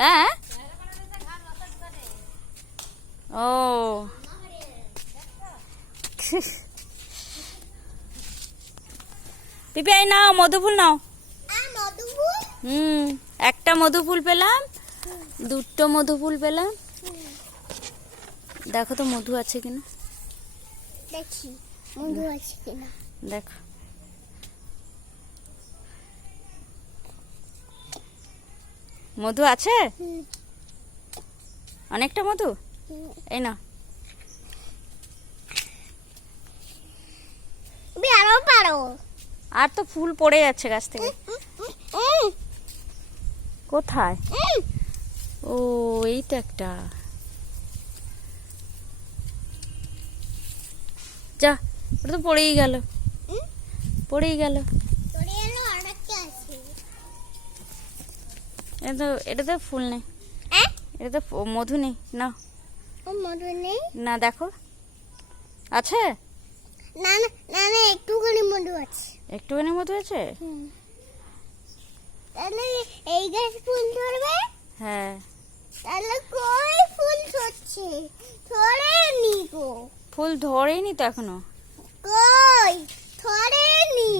হ্যাঁ ও পিপি এই নাও মধুফুল নাও। একটা মধুফুল পেলাম, দুটো মধুফুল পেলাম। দেখো তো মধু আছে কিনা, দেখি মধু আছে কিনা। দেখো মধু আছে, অনেকটা মধু। এই না আরো পারো। আর তো ফুল পড়ে যাচ্ছে গাছ থেকে। কোথায়? ও এইটা একটা, যা ওটা তো পড়েই গেল, পড়েই গেল। এটা তো ফুল নেই, এটা তো মধু নেই না। মধু নেই না, দেখো আছে। না না না না, একটুখানি মধু আছে। একটুখানি মধু আছে। তাহলে এই গাছ ফুল ধরবে। হ্যাঁ তাহলে কই ফুল ধরছে? ধরেনি গো, ফুল ধরেনি তো এখনো। কই ধরেনি।